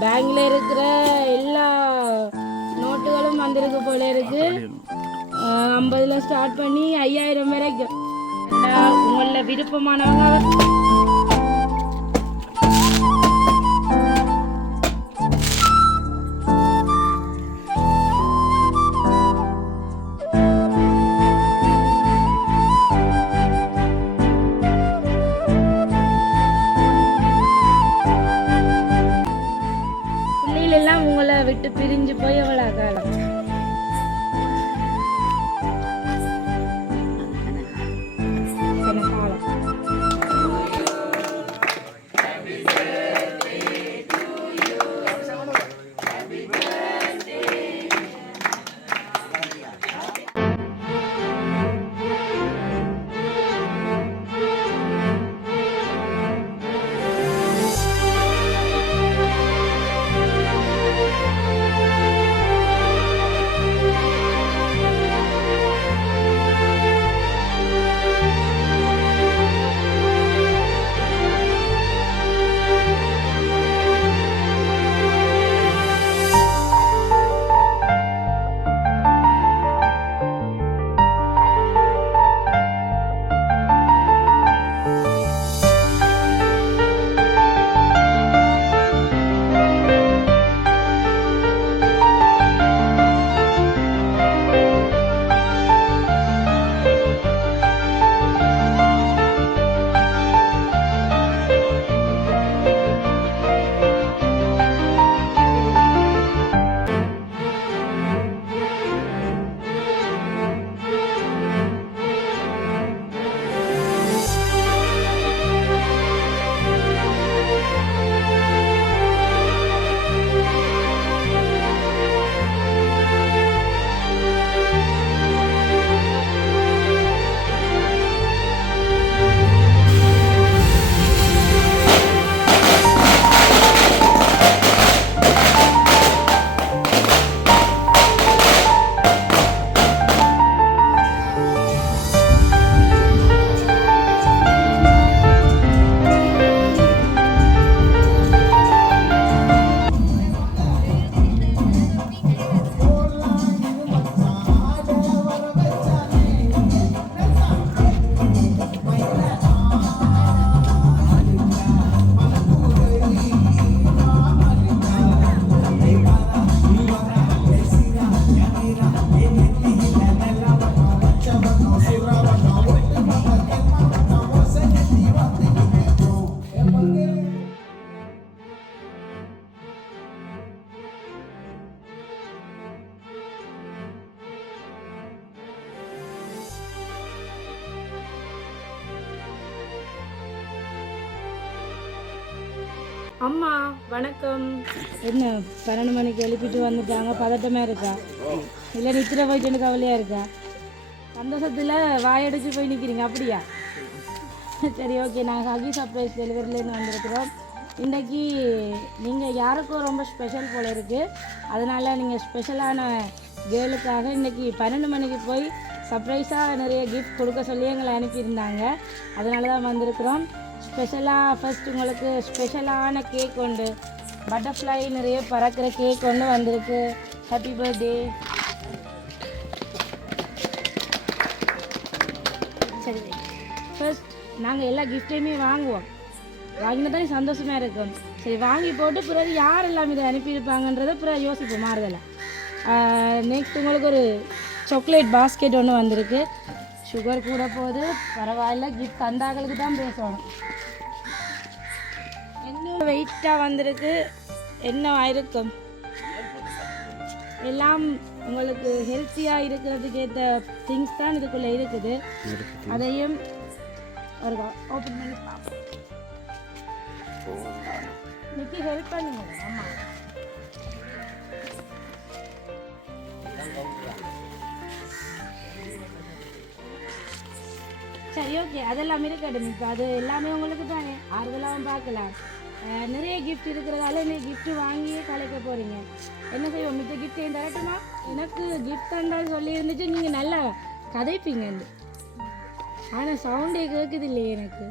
பேங்க்ல இருக்கிற எல்லா நோட்டுகளும் வந்திருக்கு போல இருக்கு. ஐம்பதுல ஸ்டார்ட் பண்ணி ஐயாயிரம் வரைக்கும். உங்களில் விருப்பமானவங்க அம்மா வணக்கம். என்ன பன்னெண்டு மணிக்கு எழுப்பிட்டு வந்துட்டாங்க பதட்டமாக இருக்கா? இல்லை நித்திர போயிட்டு கவலையாக இருக்கா? சந்தோஷத்தில் வாயடிச்சு போய் நிற்கிறீங்க அப்படியா? சரி ஓகே நாங்கள் ஹகி சர்ப்ரைஸ் டெலிவரிலேருந்து வந்திருக்கிறோம். இன்றைக்கி நீங்கள் யாருக்கும் ரொம்ப ஸ்பெஷல் போல் இருக்குது அதனால் நீங்கள் ஸ்பெஷலான கேர்ளுக்காக இன்றைக்கி பன்னெண்டு மணிக்கு போய் சர்ப்ரைஸாக நிறைய கிஃப்ட் கொடுக்க சொல்லி எங்களை அனுப்பியிருந்தாங்க. அதனால தான் வந்திருக்கிறோம். ஸ்பெஷலாக ஃபஸ்ட் உங்களுக்கு ஸ்பெஷலான கேக் உண்டு. பட்டர்ஃப்ளை நிறைய பறக்கிற கேக் ஒன்று வந்திருக்கு. ஹாப்பி பர்த்டே சரி. ஃபர்ஸ்ட் நாங்கள் எல்லா கிஃப்ட்டையுமே வாங்குவோம். வாங்கினா தான் சந்தோஷமாக இருக்கும். சரி வாங்கி போட்டு பிறகு யாரெல்லாம் இதை அனுப்பியிருப்பாங்கன்றதை பிறகு யோசிப்போம் மாறுதலை. நெக்ஸ்ட் உங்களுக்கு ஒரு சாக்லேட் பாஸ்கெட் ஒன்று வந்திருக்கு. சுகர் கூட போகுது. பரவாயில்ல கிஃப்ட் தந்தாக்களுக்கு தான் பேசணும். என்ன வெயிட்டாக வந்திருக்கு. என்ன ஆயிருக்கும்? எல்லாம் உங்களுக்கு ஹெல்த்தியாக இருக்கிறதுக்கு ஏற்ற திங்ஸ் தான் இதுக்குள்ளே இருக்குது. அதையும் ஒரு ஓப்பன் பண்ணி பார்ப்போம். ஹெல்ப் பண்ணுங்க. ஆமாம் சரி ஓகே அதெல்லாம் இருக்கட்டும். இப்போ அது எல்லாமே உங்களுக்கு தானே. ஆறுதலாகவும் பார்க்கலாம். நிறைய கிஃப்ட் இருக்கிறதால நீ gift வாங்கியே கலைக்க போறீங்க. என்ன செய்வோம்? மித்த கிஃப்ட் தரட்டுமா? எனக்கு கிஃப்ட் தந்தால் சொல்லி இருந்துச்சு நீங்கள் நல்லா கதைப்பீங்க ஆனால் சவுண்டே கேட்குது இல்லையே எனக்கு.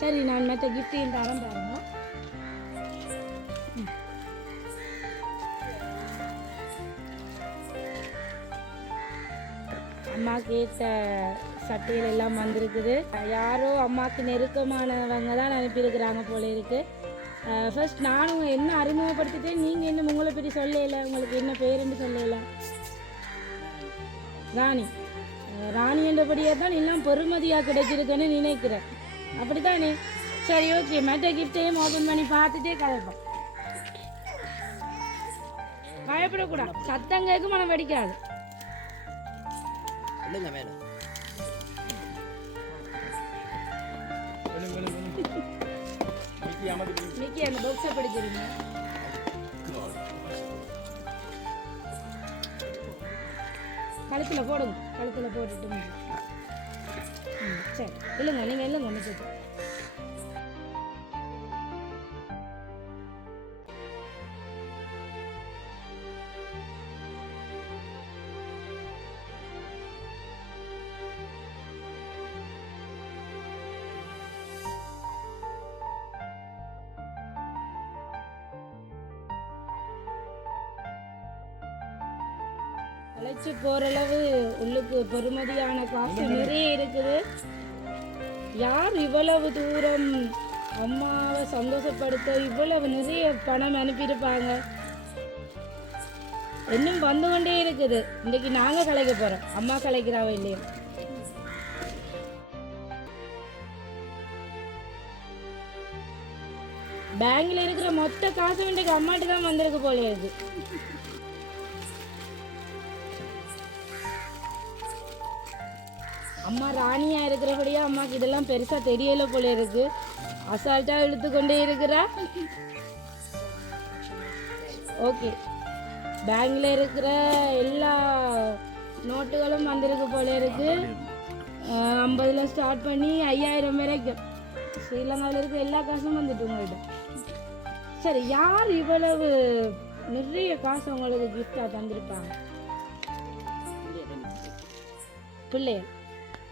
சரி நான் மற்ற கிஃப்டையும் தரேன் பாருங்க. அம்மாவுக்கு ஏற்ற சட்டைகள் எல்லாம் வந்திருக்குது. யாரோ அம்மாவுக்கு நெருக்கமானவங்க தான் அனுப்பியிருக்கிறாங்க போல இருக்கு. ஃபர்ஸ்ட் நானும் என்ன அறிமுகப்படுத்திட்டு நீங்கள் என்ன உங்களை பற்றி சொல்லல உங்களுக்கு என்ன பேருன்னு சொல்லல. ராணி. ராணி என்றபடியே தான் எல்லாம் பெருமதியாக கிடைச்சிருக்குன்னு நினைக்கிறேன். அப்படித்தானே? சரி ஓகே மற்ற கிஃப்டையும் ஓப்பன் பண்ணி பார்த்துட்டே கலப்போம் பயப்படக்கூடாது. சத்தம் கேட்கும் மனம் வெடிக்காது. இல்லைங்க மேடம். மிக்கி அந்த பாக்ஸை பிடிச்சிருங்க கழுத்தில் போடுங்க. கழுத்தில் போட்டுட்டு சரி. இல்லைங்க நீங்கள் இல்லைங்க மிச்சத்தை உழைச்சி போகிற அளவு உள்ளுக்கு பெருமதியான காசு நிறைய இருக்குது. யார் இவ்வளவு தூரம் அம்மாவை சந்தோஷப்படுத்த இவ்வளவு நிறைய பணம் அனுப்பியிருப்பாங்க? இன்னும் வந்து கொண்டே இருக்குது. இன்னைக்கு நாங்கள் கலைக்க போகிறோம் அம்மா கலைக்கிறாவோ இல்லையோ? பேங்க்ல இருக்கிற மொத்த காசு இன்றைக்கு அம்மாட்டு தான் வந்திருக்கு போல இருக்கு அம்மா ராணியா இருக்கிறபடியா அம்மாக்கு இதெல்லாம் பெருசா தெரியல போல இருக்கு. அசால்ட்டா இழுத்து கொண்டே இருக்கிறா. ஓகே பேங்க்ல இருக்கிற எல்லா நோட்டுகளும் வந்திருக்கு போல இருக்கு. ஐம்பதுல ஸ்டார்ட் பண்ணி ஐயாயிரம் வரைக்கும். ஸ்ரீலங்காவில் இருக்கிற எல்லா காசும் வந்துட்டு உங்கள்கிட்ட சரி யார் இவ்வளவு நிறைய காசு உங்களுக்கு கிஃப்டாக தந்திருப்பாங்க? பிள்ளைய?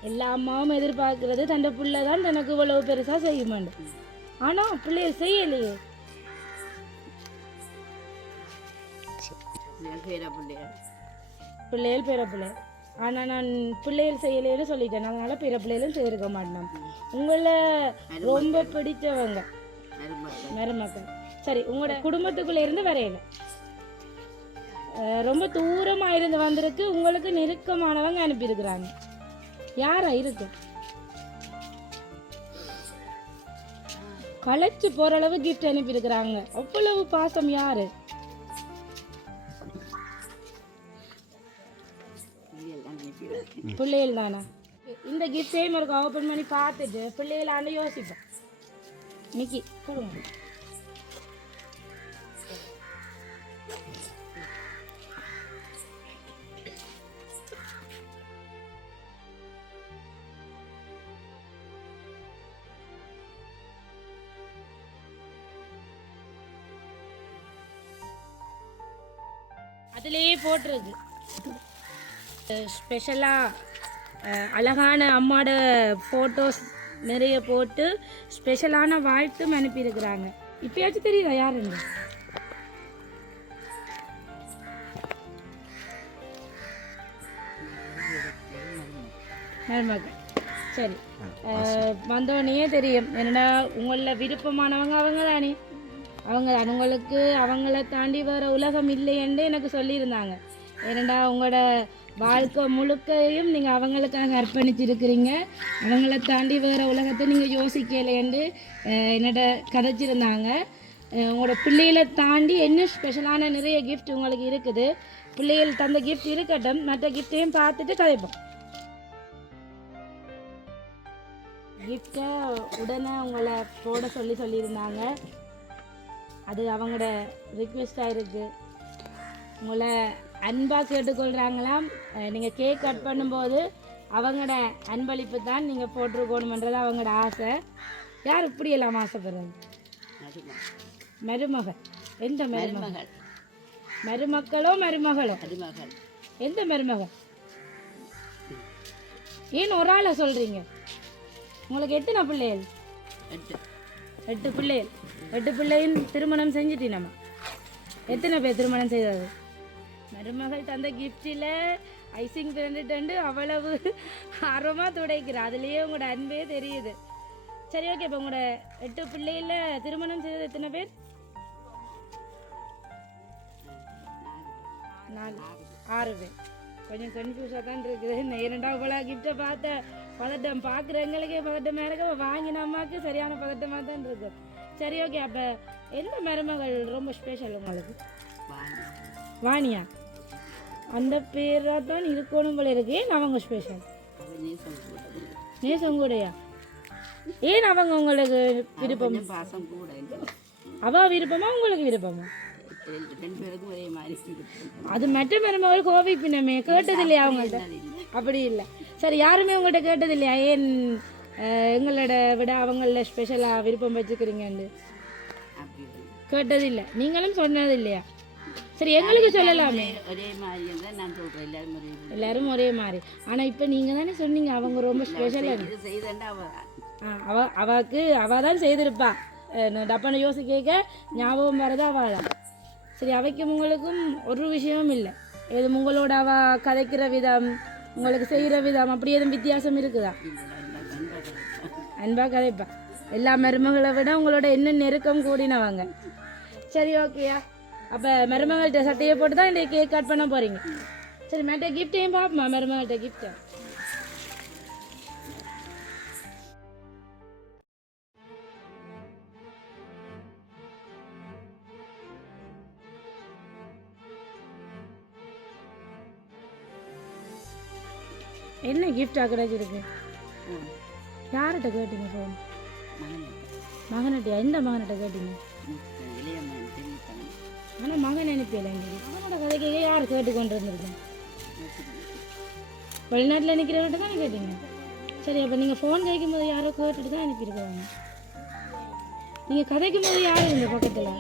எல்லா அம்மாவும் எதிர்பார்க்கிறது தன் பிள்ளை தான் தனக்கு இவ்வளவு பெருசா செய்யுமாண்டு ஆனா பிள்ளைகள் செய்யலையே. பேரா பிள்ளையா? பிள்ளைகள் பிற பிள்ளை. ஆனா நான் பிள்ளைகள் செய்யலைன்னு சொல்லிட்டேன். அதனால பிற பிள்ளைகளும் செய்திருக்க மாட்டேன். உங்களை ரொம்ப பிடிச்சவங்க மருமக்கள். சரி உங்களோட குடும்பத்துக்குள்ள இருந்து வரையல ரொம்ப தூரமா இருந்து வந்திருக்கு. உங்களுக்கு நெருக்கமானவங்க அனுப்பியிருக்கிறாங்க. யாரா இருக்கு களைச்சு போற அளவு கிஃப்ட் அனுப்பியிருக்கிறாங்க. அவ்வளவு பாசம் யாரு? பிள்ளைகள் தானா? இந்த கிஃப்டையும் இருக்கும் ஓப்பன் பண்ணி பார்த்துட்டு பிள்ளைகளான்னு யோசிப்பேன் இன்னைக்கு சொல்லுங்க அதுலேயே போட்டிருக்கு ஸ்பெஷலாக அழகான அம்மாட ஃபோட்டோஸ் நிறைய போட்டு ஸ்பெஷலான வாழ்த்தும் அனுப்பியிருக்கிறாங்க. இப்பயாச்சும் தெரியுதா யாருங்க மருமகள். சரி. வந்தோடனே தெரியும். என்னடா உங்களில் விருப்பமானவங்க அவங்க தானே. அவங்க அவங்களுக்கு அவங்கள தாண்டி வர உலகம் இல்லைன்னு எனக்கு சொல்லியிருந்தாங்க. ஏனண்டா உங்களோட வாழ்க்கை முழுக்கையும் நீங்கள் அவங்களுக்காக அர்ப்பணிச்சிருக்கிறீங்க. அவங்கள தாண்டி வர உலகத்தை நீங்கள் யோசிக்கலைன்னு என்னோட கதைச்சிருந்தாங்க. உங்களோட பிள்ளைகளை தாண்டி என்ன ஸ்பெஷலான நிறைய கிஃப்ட் உங்களுக்கு இருக்குது. பிள்ளைகள் தந்த கிஃப்ட் இருக்கட்டும் மற்ற கிஃப்டையும் பார்த்துட்டு கதைப்போம். கிஃப்டை உடனே உங்களை போட சொல்லி சொல்லியிருந்தாங்க. அது அவங்களோட ரிக்வெஸ்டாக இருக்குது உங்களை அன்பாக கேட்டுக்கொள்கிறாங்களாம் நீங்கள் கேக் கட் பண்ணும்போது அவங்களோட அன்பளிப்பு தான் நீங்கள் போட்டிருக்கணுமன்றது அவங்களோட ஆசை. யார் இப்படி எல்லாம் ஆசைப்படுறது? மருமகள் எந்த மருமகள் மருமகள். மருமக்களோ மருமகளோ? மருமகள். எந்த மருமகள் ஏன் ஒரு ஆளை சொல்கிறீங்க உங்களுக்கு எத்தனை பிள்ளைகள்? எட்டு. எட்டு பிள்ளைகள் எட்டு பிள்ளையும் திருமணம் செஞ்சுட்டீனம்மா எத்தனை பேர் திருமணம் செய்தது மருமகள் தந்த கிஃப்டில் ஐசிங் பிறந்துட்டு அவ்வளவு ஆர்வமாக துடைக்கிற அதுலேயே உங்களோட அன்பே தெரியுது. சரி ஓகே இப்போ உங்களோட எட்டு பிள்ளைகள திருமணம் செய்தது எத்தனை பேர்? நாலு. ஆறு பேர். கொஞ்சம் கன்ஃபியூஸாக தான் இருக்குது. இந்த இரண்டாவது போல கிஃப்ட்டை பார்த்த பதட்டம் பார்க்குற எங்களுக்கே பதட்டமாக இருக்கு வாங்கின அம்மாவுக்கு சரியான பதட்டமாக தான் இருக்கு. சரி ஓகே அப்போ எந்த மருமகள் ரொம்ப ஸ்பெஷல் உங்களுக்கு? வாணியா? அந்த பேராக தான் இருக்கணும் போல இருக்கு. ஏன் அவங்க ஸ்பெஷல் நேசம் கூடயா ஏன் அவங்க உங்களுக்கு விருப்பம்? அவ விருப்பமா உங்களுக்கு விருப்பமா? அது மற்ற மருமகள் கோவை பின்னமே கேட்டது இல்லையா அவங்கள்ட்ட. அப்படி இல்லை. சரி யாருமே உங்கள்கிட்ட கேட்டது இல்லையா ஏன் எங்களோட விட அவங்கள ஸ்பெஷலாக விருப்பம் வச்சுக்கிறீங்கன்னு. கேட்டது இல்லை. நீங்களும் சொன்னது இல்லையா சரி எங்களுக்கு சொல்லலாமே. ஒரே மாதிரி இருந்தால் நான் சொல்கிறேன் எல்லாரும் ஒரே மாதிரி. எல்லாரும் ஒரே மாதிரி. ஆனால் இப்போ நீங்கள் தானே சொன்னீங்க அவங்க ரொம்ப ஸ்பெஷலாக இது செய்தேன்டா அவ. அவ அவக்கு அவ தான் செய்திருப்பா. டப்பான யோசி கேட்க ஞாபகம் வரது அவள் சரி அவைக்கும் உங்களுக்கும் ஒரு விஷயமும் இல்லை. எது உங்களோட அவ கதைக்கிற விதம் உங்களுக்கு செய்கிற விதம் அப்படி எதுவும் வித்தியாசம் இருக்குதா? அன்பாக கதைப்பா. எல்லா மருமகளை விட உங்களோட என்ன நெருக்கம் கூடினவங்க. சரி ஓகேயா அப்போ மருமகள்கிட்ட சட்டையை போட்டு தான் இன்றைக்கு கேக் கட் பண்ண போகிறீங்க சரி மேட்ட கிஃப்ட்டையும் பார்ப்போமா? மருமகள்கிட்ட கிஃப்ட்டை என்ன கிஃப்டாக கிடைச்சிருக்கு யார்கிட்ட கேட்டீங்க ஃபோன் மகன் மகன்கிட்ட எந்த மகன்கிட்ட கேட்டீங்க? ஆனால் மகன் அனுப்பியல மகனோட கதை கேட்க யார் கேட்டு கொண்டு வந்திருக்கேன் வெளிநாட்டில் நிற்கிறவர்கிட்ட தானே கேட்டீங்க? சரி அப்போ நீங்கள் ஃபோன் கேட்கும் போது யாரோ கேட்டுட்டு தான் அனுப்பியிருக்காங்க. நீங்கள் கதைக்கும் போது யார் இருந்த பக்கத்தில்?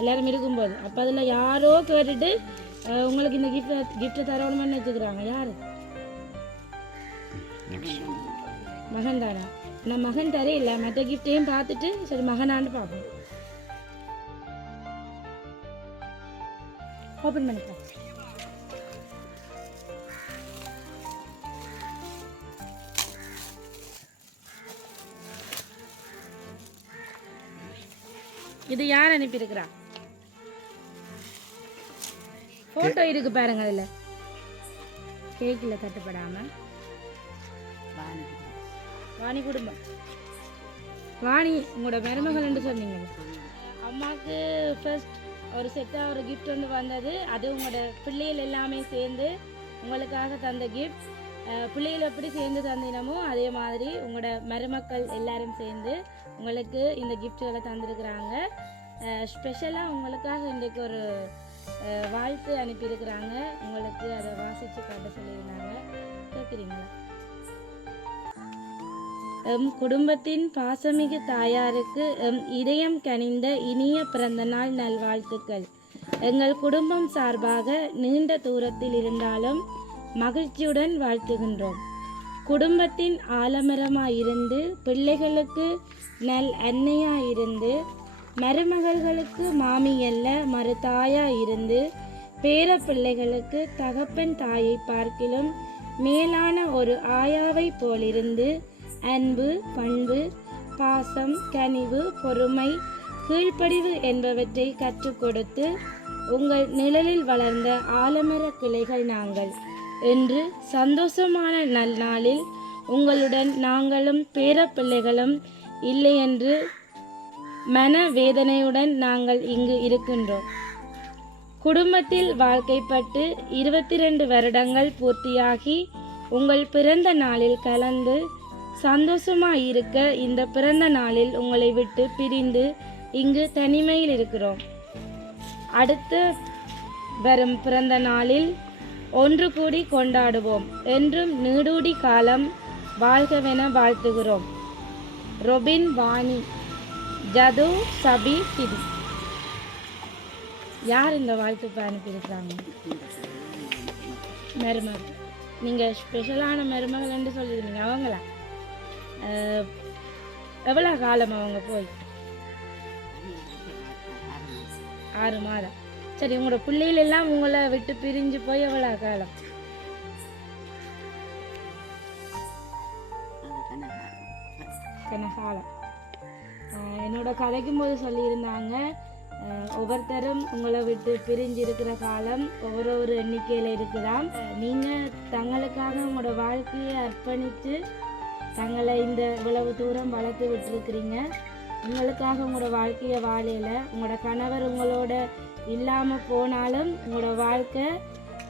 எல்லாரும் இருக்கும்போது அப்போ அதில் யாரோ கேட்டுட்டு உங்களுக்கு இந்த கிஃப்ட் கிஃப்ட்டை தரணும்னு வச்சுக்கிறாங்க யார்? மகன் தானா? நான் மகன் தரையில்லை மற்ற கிஃப்டையும் பார்த்துட்டு சரி மகனான்னு பார்ப்போம். ஓப்பன் பண்ணிக்கலாம். இது யார் அனுப்பியிருக்கிறா? ஃபோட்டோ இருக்கு பாருங்க அதில். கேக்கில் தட்டுப்படாமல் வாணி குடும்பம் வாணி உங்களோட மருமகள்னு சொன்னீங்க. அம்மாவுக்கு ஃபர்ஸ்ட் ஒரு செட்டாக ஒரு gift ஒன்று வந்தது. அது உங்களோட பிள்ளைகள் எல்லாமே சேர்ந்து உங்களுக்காக தந்த கிஃப்ட் பிள்ளைகள் எப்படி சேர்ந்து தந்தினமோ அதே மாதிரி உங்களோட மருமக்கள் எல்லாரும் சேர்ந்து உங்களுக்கு இந்த கிஃப்ட்டுகளை தந்திருக்கிறாங்க. ஸ்பெஷலாக உங்களுக்காக இன்றைக்கு ஒரு வாழ்த்து அனுப்பியிருக்கிறாங்க. உங்களுக்கு அதை வாசித்து காட்ட சொல்லியிருந்தாங்க. கேட்குறீங்களா? எம் குடும்பத்தின் பாசமிகு தாயாருக்கு எம் இதயம் கனிந்த இனிய பிறந்தநாள் நல்வாழ்த்துக்கள். எங்கள் குடும்பம் சார்பாக நீண்ட தூரத்தில் இருந்தாலும் மகிழ்ச்சியுடன் வாழ்த்துகின்றோம். குடும்பத்தின் ஆலமரமாயிருந்து பிள்ளைகளுக்கு நல் அன்னையாயிருந்து மருமகள்களுக்கு மாமி அல்ல மறுதாயாயிருந்து பேர பிள்ளைகளுக்கு தகப்பன் தாயை பார்க்கிலும் மேலான ஒரு ஆயாவை போலிருந்து அன்பு பண்பு பாசம் கனிவு பொறுமை கீழ்ப்படிவு என்பவற்றை கற்றுக் கொடுத்து உங்கள் நிழலில் வளர்ந்த ஆலமர கிளைகள் நாங்கள். என்று சந்தோஷமான நல்நாளில் உங்களுடன் நாங்களும் பேரப்பிள்ளைகளும் இல்லையென்று மன வேதனையுடன் நாங்கள் இங்கு இருக்கின்றோம். குடும்பத்தில் வாழ்க்கைப்பட்டு இருபத்தி ரெண்டு வருடங்கள் பூர்த்தியாகி உங்கள் பிறந்த நாளில் கலந்து சந்தோஷமாக இருக்க இந்த பிறந்த நாளில் உங்களை விட்டு பிரிந்து இங்கு தனிமையில் இருக்கிறோம். அடுத்து வரும் பிறந்த நாளில் ஒன்று கூடி கொண்டாடுவோம். என்றும் நீடூடி காலம் வாழ்கவென வாழ்த்துகிறோம். ரொபின் வாணி. ஜது சபி சிதி யார் இந்த வாழ்த்து அனுப்பியிருக்கிறாங்க மருமகள். நீங்கள் ஸ்பெஷலான மருமகள் என்று சொல்லியிருந்தீங்க அவங்களா? எவ்வளோ காலம் அவங்க போய்? ஆறு மாதம். சரி உங்களோட பிள்ளைகள் எல்லாம் உங்களை விட்டு பிரிஞ்சு போய் எவ்வளோ காலம்? அது கனகாலம். என்னோட கதைக்கும் போது சொல்லியிருந்தாங்க ஒவ்வொருத்தரும் உங்களை விட்டு பிரிஞ்சு இருக்கிற காலம் ஒவ்வொரு ஒரு எண்ணிக்கையில் இருக்குதான் நீங்கள் தங்களுக்காக உங்களோட வாழ்க்கையை அர்ப்பணித்து தங்களை இந்த இவ்வளவு தூரம் வளர்த்து விட்டுருக்கிறீங்க. உங்களுக்காக உங்களோட வாழ்க்கையை வாழையில் உங்களோட கணவர் உங்களோட இல்லாமல் போனாலும் உங்களோட வாழ்க்கை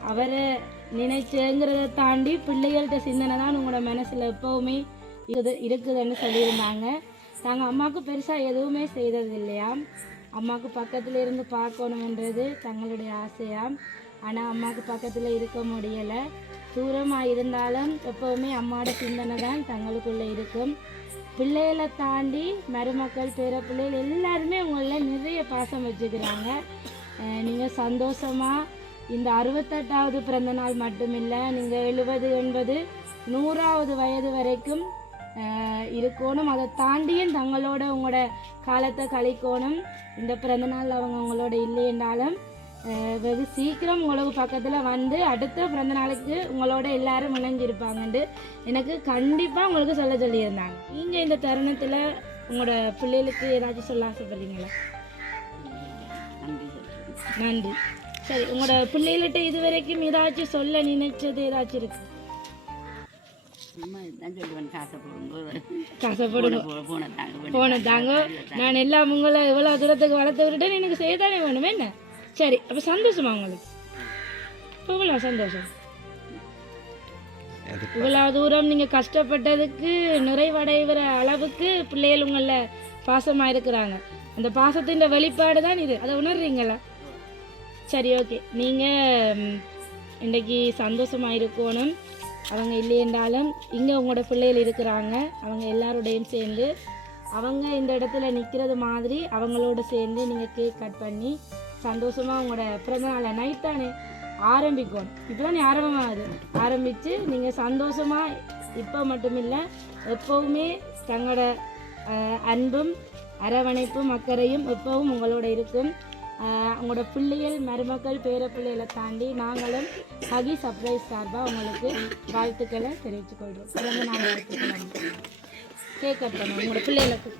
அவரை நினைச்சுங்கிறத தாண்டி பிள்ளைகள்கிட்ட சிந்தனை தான் உங்களோட மனசில் எப்போவுமே இது இருக்குதுன்னு சொல்லியிருந்தாங்க. நாங்கள் அம்மாவுக்கு பெருசாக எதுவுமே செய்தது இல்லையா அம்மாவுக்கு பக்கத்தில் இருந்து பார்க்கணுன்றது தங்களுடைய ஆசையாக ஆனால் அம்மாவுக்கு பக்கத்தில் இருக்க முடியலை. தூரமாக இருந்தாலும் எப்போவுமே அம்மாவோட சிந்தனை தான் தங்களுக்குள்ளே இருக்கும். பிள்ளைகளை தாண்டி மருமக்கள் பேர பிள்ளைகள் எல்லாருமே உங்களில் நிறைய பாசம் வச்சுக்கிறாங்க. நீங்கள் சந்தோஷமாக இந்த அறுபத்தெட்டாவது பிறந்த நாள் மட்டுமில்லை நீங்கள் எழுபது எண்பது நூறாவது வயது வரைக்கும் இருக்கணும் அதை தாண்டியும் தங்களோட உங்களோட காலத்தை கழிக்கணும் இந்த பிறந்த நாள் அவங்க உங்களோட இல்லைன்றாலும் வெகு சீக்கிரம் உங்களுக்கு பக்கத்தில் வந்து அடுத்த பிறந்த நாளுக்கு உங்களோட எல்லாரும் இணைஞ்சிருப்பாங்கன்ட்டு எனக்கு கண்டிப்பாக உங்களுக்கு சொல்ல சொல்லியிருந்தாங்க. நீங்கள் இந்த தருணத்தில் உங்களோட பிள்ளைகளுக்கு ஏதாச்சும் சொல்ல ஆசைப்படுறீங்களா? நன்றி. நன்றி சரி உங்களோட பிள்ளைகள்கிட்ட இது வரைக்கும் ஏதாச்சும் சொல்ல நினைச்சது ஏதாச்சும் இருக்கு? கசப்படுங்க போன தாங்க நான் எல்லாம் உங்களை இவ்வளோ தூரத்துக்கு வளர்த்து விட்டுட்டேன் எனக்கு செய்யத்தானே வேணும் என்ன? சரி அப்போ சந்தோஷமா உங்களுக்கு? இவ்வளோ சந்தோஷம்? இவ்வளோ தூரம் நீங்கள் கஷ்டப்பட்டதுக்கு நிறைவடைகிற அளவுக்கு பிள்ளைகள் உங்களில் பாசமாக இருக்கிறாங்க. அந்த பாசத்தின் வெளிப்பாடு தான் இது. அதை உணர்றீங்களா? சரி ஓகே நீங்கள் இன்றைக்கி சந்தோஷமாக இருக்கணும். அவங்க இல்லையென்றாலும் இங்கே உங்களோட பிள்ளைகள் இருக்கிறாங்க. அவங்க எல்லாரோடையும் சேர்ந்து அவங்க இந்த இடத்துல நிற்கிறது மாதிரி அவங்களோட சேர்ந்து நீங்கள் கேக் கட் பண்ணி சந்தோஷமாக உங்களோட பிறந்த நாளை நைட் தானே ஆரம்பிக்கும். இப்போ தானே ஆரம்பமாகுது. ஆரம்பித்து நீங்கள் சந்தோஷமாக இப்போ மட்டுமில்லை எப்போவுமே தங்களோட அன்பும் அரவணைப்பும் அக்கறையும் எப்பவும் உங்களோட இருக்கும். அவங்களோட பிள்ளைகள் மருமக்கள் பேர பிள்ளைகளை தாண்டி நாங்களும் ஹகி சர்ப்ரைஸ் சார்பாக உங்களுக்கு வாழ்த்துக்களை தெரிவித்துக் கொள்கிறோம். பிறந்த நாள் வாழ்த்துக்கள் கேக் உங்களோட பிள்ளைகளுக்கு.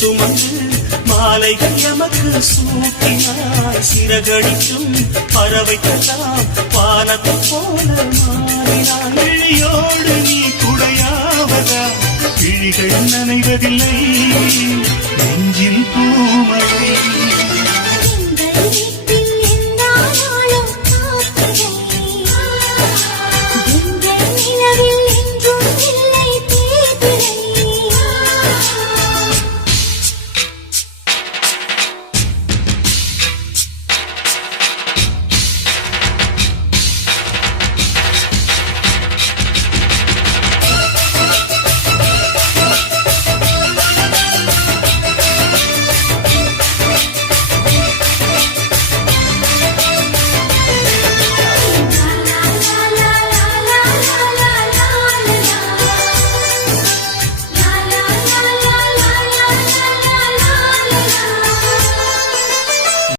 சுமந்து மாலைகள் எமக்கு சூட்டினாய். சிறகடிக்கும் பறவைக்கெல்லாம் வானத்தை போல மாறினாய். இழியோடு நீ குடையாவதா? கிழிகள் நனைவதில்லை. நெஞ்சில் பூமலை